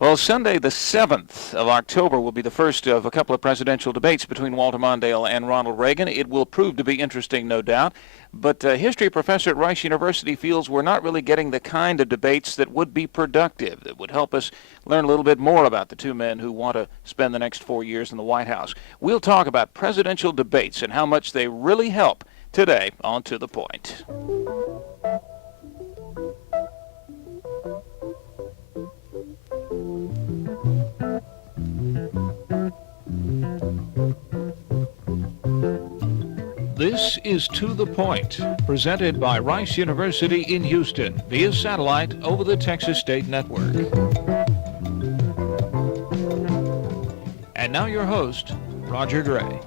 Well, Sunday, the 7th of October, will be the first of a couple of presidential debates between Walter Mondale and Ronald Reagan. It will prove to be interesting, no doubt. But history professor at Rice University feels we're not really getting the kind of debates that would be productive, that would help us learn a little bit more about the two men who want to spend the next 4 years in the White House. We'll talk about presidential debates and how much they really help today on To the Point. This is To the Point, presented by Rice University in Houston via satellite over the Texas State Network. And now your host, Roger Gray.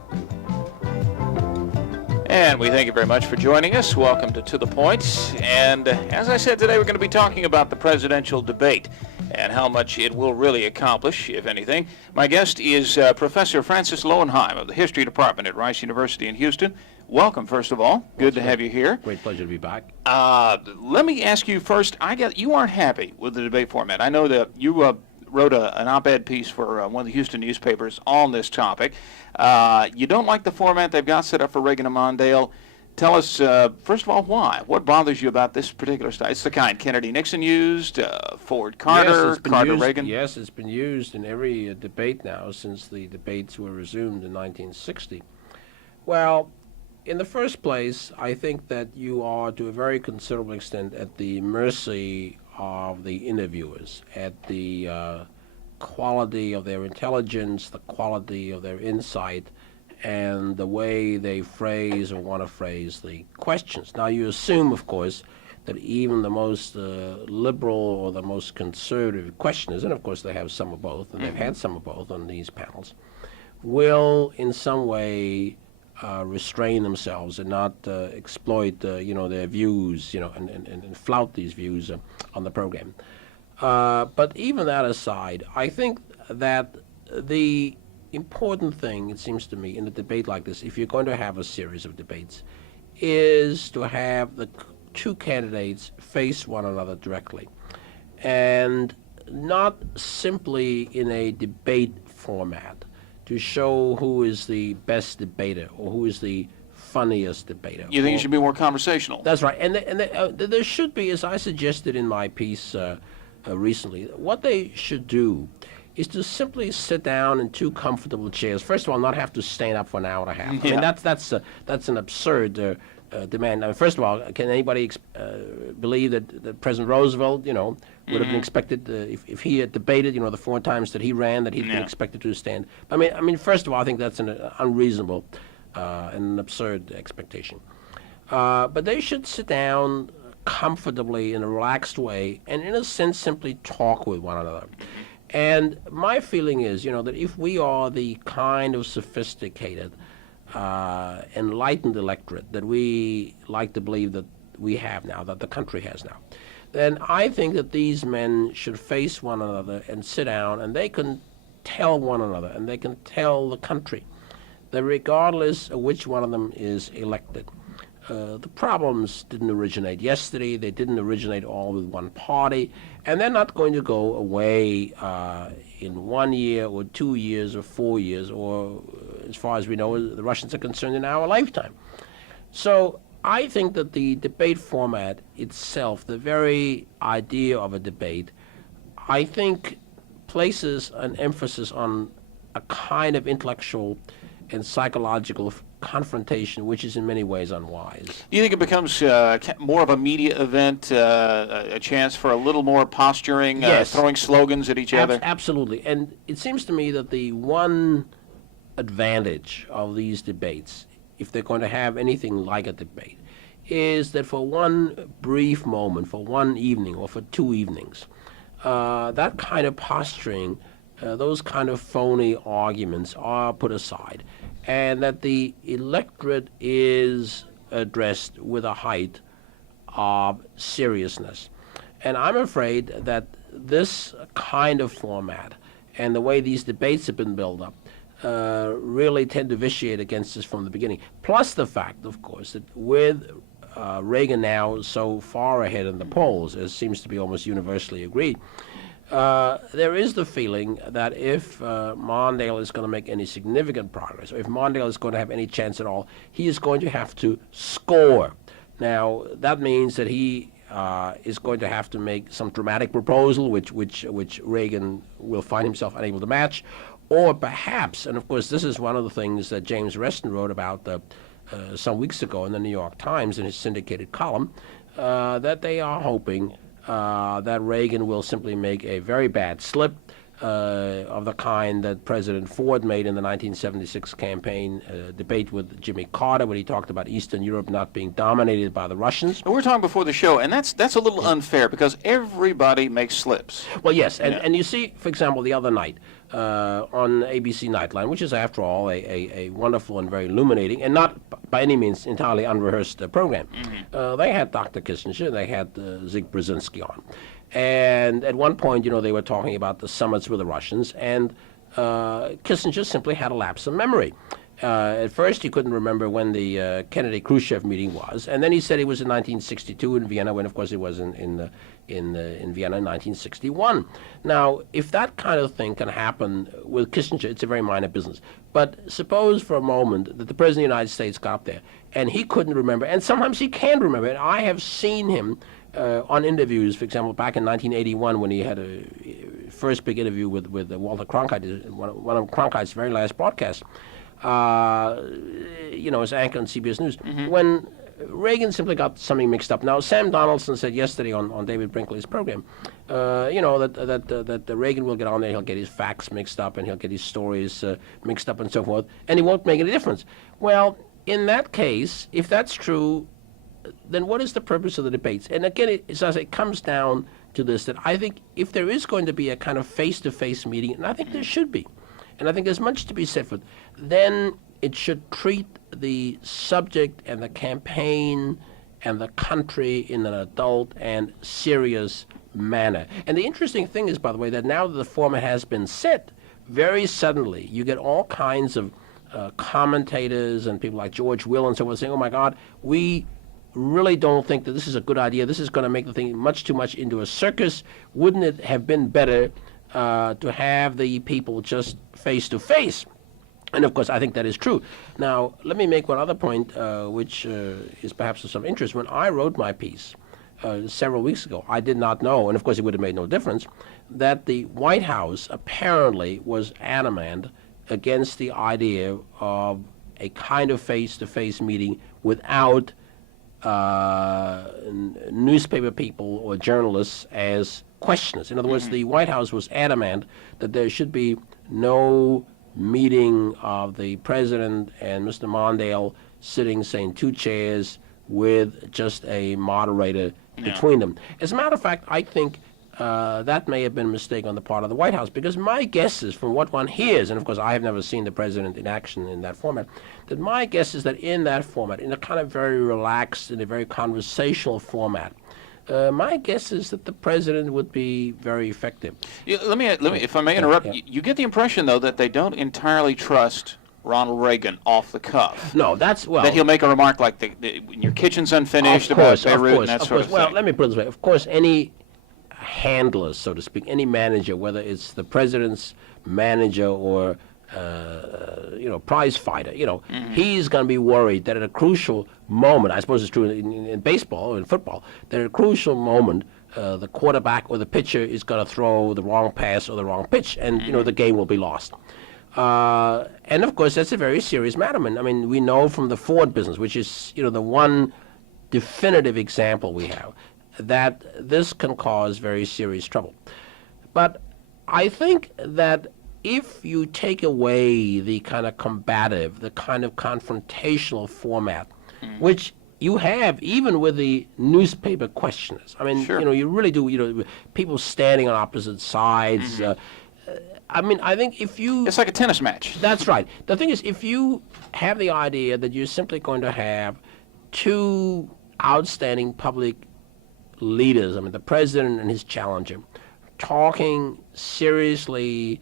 And we thank you very much for joining us. Welcome to the Point. And as I said, today we're going to be talking about the presidential debate and how much it will really accomplish, if anything. My guest is Professor Francis Loewenheim of the History Department at Rice University in Houston. Welcome, first of all. Good to have you here. Great pleasure to be back. Let me ask you first, you aren't happy with the debate format. I know that you wrote an op-ed piece for one of the Houston newspapers on this topic. You don't like the format they've got set up for Reagan and Mondale. Tell us, first of all, why? What bothers you about this particular style? It's the kind Kennedy-Nixon used, Ford-Carter, Carter-Reagan. Yes, it's been used in every debate now since the debates were resumed in 1960. Well, in the first place, I think that you are, to a very considerable extent, at the mercy of the interviewers, at the quality of their intelligence, the quality of their insight, and the way they phrase or want to phrase the questions. Now, you assume, of course, that even the most liberal or the most conservative questioners, and of course they have some of both, and they've had some of both on these panels, will in some way restrain themselves and not exploit their views, and flout these views on the program. But even that aside, I think that the important thing, it seems to me, in a debate like this, if you're going to have a series of debates, is to have the two candidates face one another directly, and not simply in a debate format to show who is the best debater or who is the funniest debater. You think it should be more conversational? That's right. And there should be, as I suggested in my piece recently, what they should do is to simply sit down in two comfortable chairs. First of all, not have to stand up for an hour and a half. Yeah. I mean, that's an absurd demand. I mean, first of all, can anybody believe that President Roosevelt, would have been expected, if he had debated, the 4 times that he ran, that he'd been expected to stand? I mean, first of all, I think that's an unreasonable and an absurd expectation. But they should sit down comfortably in a relaxed way and, in a sense, simply talk with one another. And my feeling is, that if we are the kind of sophisticated, enlightened electorate that we like to believe that we have now, that the country has now, then I think that these men should face one another and sit down, and they can tell one another, and they can tell the country that regardless of which one of them is elected, the problems didn't originate yesterday. They didn't originate all with one party, and they're not going to go away in 1 year or 2 years or 4 years, or as far as we know, the Russians are concerned, in our lifetime. So I think that the debate format itself, the very idea of a debate, I think places an emphasis on a kind of intellectual and psychological confrontation, which is in many ways unwise. Do you think it becomes more of a media event, a chance for a little more posturing, yes, throwing slogans at each other? Absolutely. And it seems to me that the one advantage of these debates, if they're going to have anything like a debate, is that for one brief moment, for one evening or for 2 evenings, that kind of posturing, those kind of phony arguments are put aside, and that the electorate is addressed with a height of seriousness. And I'm afraid that this kind of format and the way these debates have been built up really tend to vitiate against us from the beginning. Plus the fact, of course, that with Reagan now so far ahead in the polls, as seems to be almost universally agreed, There is the feeling that if Mondale is going to make any significant progress, or if Mondale is going to have any chance at all, he is going to have to score. Now, that means that he is going to have to make some dramatic proposal, which Reagan will find himself unable to match, or perhaps, and of course this is one of the things that James Reston wrote about some weeks ago in the New York Times in his syndicated column, that they are hoping that Reagan will simply make a very bad slip of the kind that President Ford made in the 1976 campaign debate with Jimmy Carter, when he talked about Eastern Europe not being dominated by the Russians. We were talking before the show, and that's a little unfair because everybody makes slips. Well, yes, and you see, for example, the other night on ABC Nightline, which is, after all, a wonderful and very illuminating, and not by any means entirely unrehearsed program. They had Dr. Kissinger, they had Zig Brzezinski on. And at one point, they were talking about the summits with the Russians, and Kissinger simply had a lapse of memory. At first, he couldn't remember when the Kennedy-Khrushchev meeting was, and then he said it was in 1962 in Vienna, when, of course, it was in Vienna in 1961. Now, if that kind of thing can happen with Kissinger, it's a very minor business. But suppose for a moment that the President of the United States got there, and he couldn't remember, and sometimes he can remember, and I have seen him on interviews, for example, back in 1981 when he had a first big interview with Walter Cronkite, one of Cronkite's very last broadcasts, as anchor on CBS News, when Reagan simply got something mixed up. Now, Sam Donaldson said yesterday on David Brinkley's program, that Reagan will get on there, he'll get his facts mixed up, and he'll get his stories mixed up and so forth, and he won't make any difference. Well, in that case, if that's true, then what is the purpose of the debates? And again, it comes down to this, that I think if there is going to be a kind of face-to-face meeting, and I think there should be, and I think there's much to be said for it, then it should treat the subject and the campaign and the country in an adult and serious manner. And the interesting thing is, by the way, that now that the format has been set, very suddenly you get all kinds of commentators and people like George Will and so forth saying, oh my God, we really don't think that this is a good idea. This is going to make the thing much too much into a circus. Wouldn't it have been better to have the people just face to face? And of course, I think that is true. Now, let me make one other point, which is perhaps of some interest. When I wrote my piece several weeks ago, I did not know, and of course it would have made no difference, that the White House apparently was adamant against the idea of a kind of face-to-face meeting without newspaper people or journalists as questioners. In other words, the White House was adamant that there should be no meeting of the president and Mr. Mondale sitting, say, in two chairs with just a moderator between them. As a matter of fact, I think that may have been a mistake on the part of the White House, because my guess is, from what one hears, and of course I have never seen the president in action in that format, that my guess is that in that format, in a kind of very relaxed, in a very conversational format, my guess is that the president would be very effective. Yeah, let me, if I may interrupt, you get the impression, though, that they don't entirely trust Ronald Reagan off the cuff. No, that's, well... That he'll make a remark like, your kitchen's unfinished, about Beirut and that sort of thing. Well, let me put it this way. Of course, any handler, so to speak, any manager, whether it's the president's manager or prize fighter, he's going to be worried that at a crucial moment, I suppose it's true in baseball or in football, that at a crucial moment, the quarterback or the pitcher is going to throw the wrong pass or the wrong pitch, and the game will be lost. And of course, that's a very serious matter. I mean, we know from the Ford business, which is the one definitive example we have, that this can cause very serious trouble. But I think that if you take away the kind of combative, the kind of confrontational format, which you have even with the newspaper questioners, I mean, you really do, people standing on opposite sides. I think if you... It's like a tennis match. That's right. The thing is, if you have the idea that you're simply going to have two outstanding public leaders, the president and his challenger, talking seriously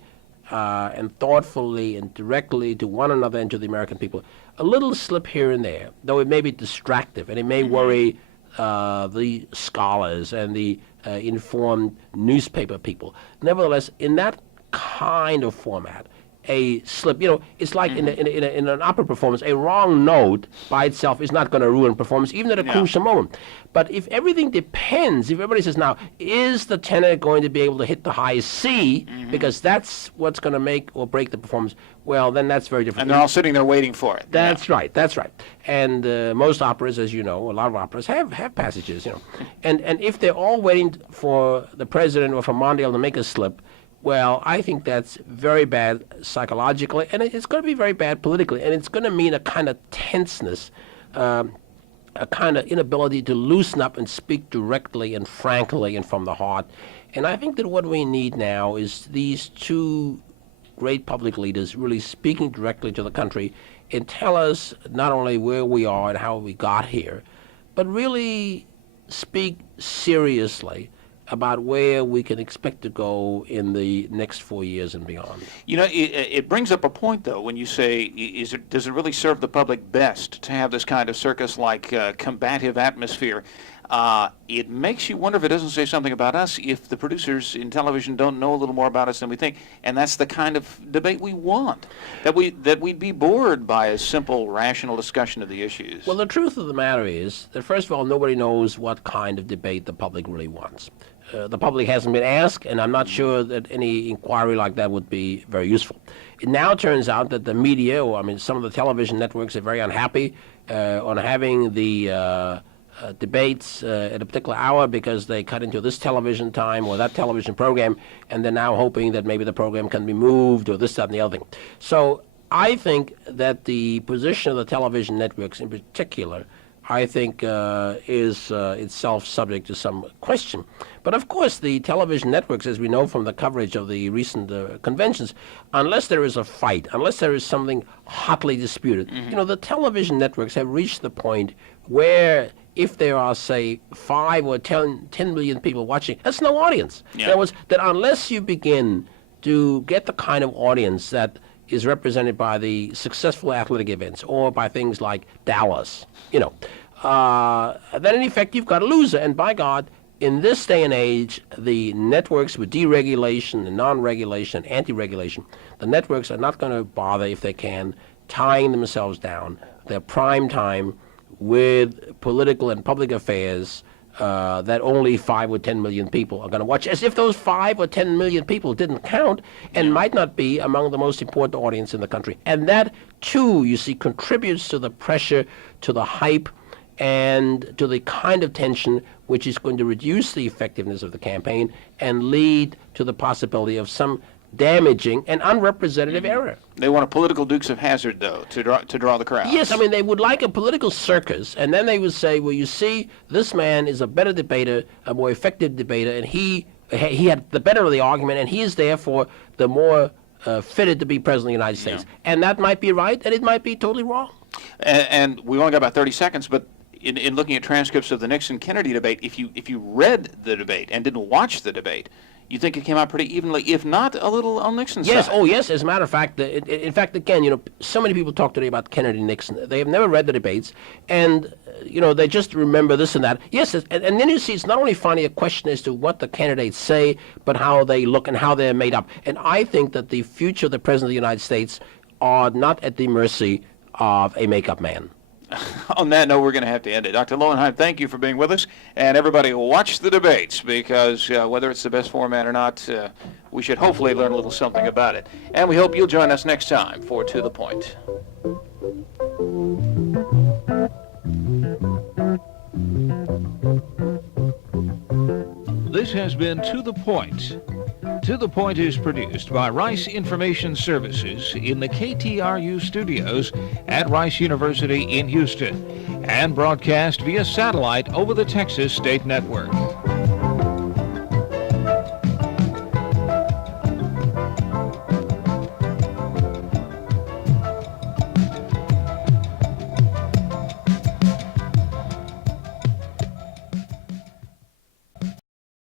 and thoughtfully and directly to one another and to the American people, a little slip here and there, though it may be distractive and it may worry the scholars and the informed newspaper people. Nevertheless, in that kind of format, a slip, it's like in an opera performance, a wrong note by itself is not going to ruin performance, even at a crucial moment. But if everything depends, if everybody says, now, is the tenor going to be able to hit the high C, because that's what's going to make or break the performance, well, then that's very different. And they're all sitting there waiting for it. That's right. And most operas, as you know, a lot of operas have passages, And if they're all waiting for the president or for Mondale to make a slip, well, I think that's very bad psychologically, and it's going to be very bad politically, and it's going to mean a kind of tenseness, a kind of inability to loosen up and speak directly and frankly and from the heart. And I think that what we need now is these two great public leaders really speaking directly to the country and tell us not only where we are and how we got here, but really speak seriously about where we can expect to go in the next 4 years and beyond. It brings up a point, though, when you say, does it really serve the public best to have this kind of circus-like combative atmosphere? It makes you wonder if it doesn't say something about us if the producers in television don't know a little more about us than we think. And that's the kind of debate we want, that we'd be bored by a simple, rational discussion of the issues. Well, the truth of the matter is that, first of all, nobody knows what kind of debate the public really wants. The public hasn't been asked, and I'm not sure that any inquiry like that would be very useful. It now turns out that the media, some of the television networks are very unhappy on having the debates at a particular hour because they cut into this television time or that television program, and they're now hoping that maybe the program can be moved or this, that, and the other thing. So I think that the position of the television networks in particular, I think, is itself subject to some question. But of course, the television networks, as we know from the coverage of the recent conventions, unless there is a fight, unless there is something hotly disputed, the television networks have reached the point where if there are, say, 5 or 10 million people watching, that's no audience. Yeah. In other words, that unless you begin to get the kind of audience that is represented by the successful athletic events or by things like Dallas, then in effect you've got a loser. And by God, in this day and age, the networks with deregulation and non-regulation, anti-regulation, the networks are not going to bother, if they can, tying themselves down their prime time with political and public affairs that only 5 or 10 million people are going to watch, as if those 5 or 10 million people didn't count and might not be among the most important audience in the country. And that, too, you see, contributes to the pressure, to the hype, and to the kind of tension which is going to reduce the effectiveness of the campaign and lead to the possibility of some damaging and unrepresentative error. They want a political Dukes of Hazzard, though, to draw the crowds. Yes, they would like a political circus, and then they would say, well, you see, this man is a better debater, a more effective debater, and he had the better of the argument, and he is therefore the more fitted to be president of the United States. Yeah. And that might be right, and it might be totally wrong. And we've only got about 30 seconds, but in looking at transcripts of the Nixon-Kennedy debate, if you read the debate and didn't watch the debate, you think it came out pretty evenly, if not a little on Nixon's side? Yes, yes. As a matter of fact, in fact, again, so many people talk today about Kennedy and Nixon. They have never read the debates, and, they just remember this and that. Yes, and then you see it's not only finding a question as to what the candidates say, but how they look and how they're made up. And I think that the future of the President of the United States are not at the mercy of a make-up man. On that note, we're going to have to end it. Dr. Loewenheim, thank you for being with us. And everybody, watch the debates, because whether it's the best format or not, we should hopefully learn a little something about it. And we hope you'll join us next time for To the Point. This has been To the Point. To the Point is produced by Rice Information Services in the KTRU studios at Rice University in Houston and broadcast via satellite over the Texas State Network.